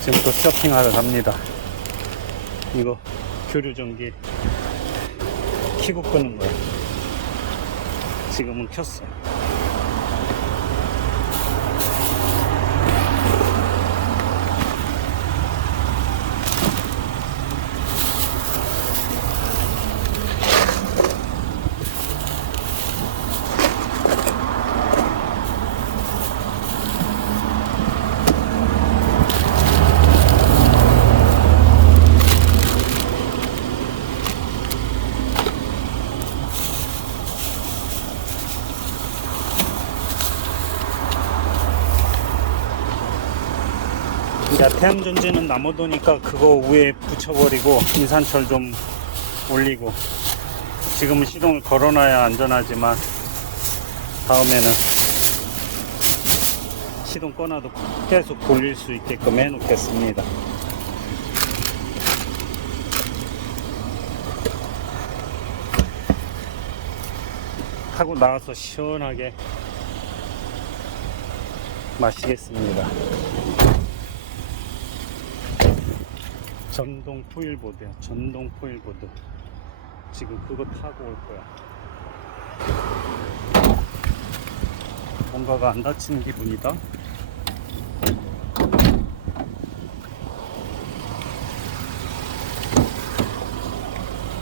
지금 또 쇼핑하러 갑니다. 이거 교류 전기 키고 끄는 거야. 지금은 켰어. 야, 태양 전지는 나무도니까 그거 위에 붙여버리고 인산철 좀 올리고 지금은 시동을 걸어놔야 안전하지만 다음에는 시동 꺼놔도 계속 돌릴 수 있게끔 해놓겠습니다. 타고 나와서 시원하게 마시겠습니다. 전동 포일보드야. 전동 포일보드. 지금 그거 타고 올 거야. 뭔가가 안 다치는 기분이다.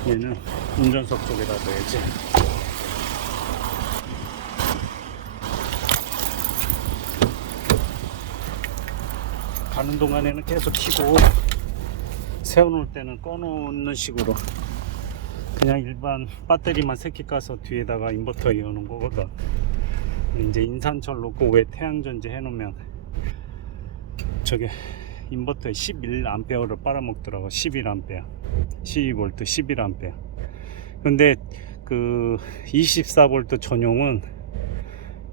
얘는 운전석 쪽에다 둬야지. 가는 동안에는 계속 키고 세워놓을 때는 꺼놓는 식으로 그냥 일반 배터리만 새끼 까서 뒤에다가 인버터 이어놓은 거거든 이제 인산철 놓고 왜 태양전지 해놓으면 저게 인버터에 11A를 빨아먹더라고. 11A 12V 11A 근데 그 24V 전용은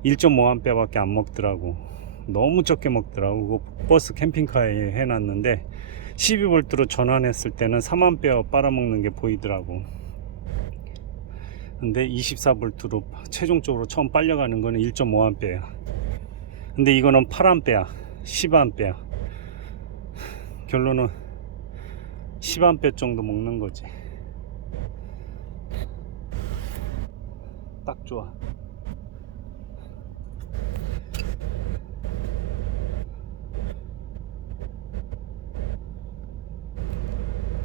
1.5A 밖에 안 먹더라고. 너무 적게 먹더라고. 버스 캠핑카에 해놨는데 12V로 전환했을 때는 3A 빨아먹는 게 보이더라고. 근데 24V로 최종적으로 처음 빨려가는 거는 1.5A. 근데 이거는 8A, 10A. 결론은 10A 정도 먹는 거지. 딱 좋아.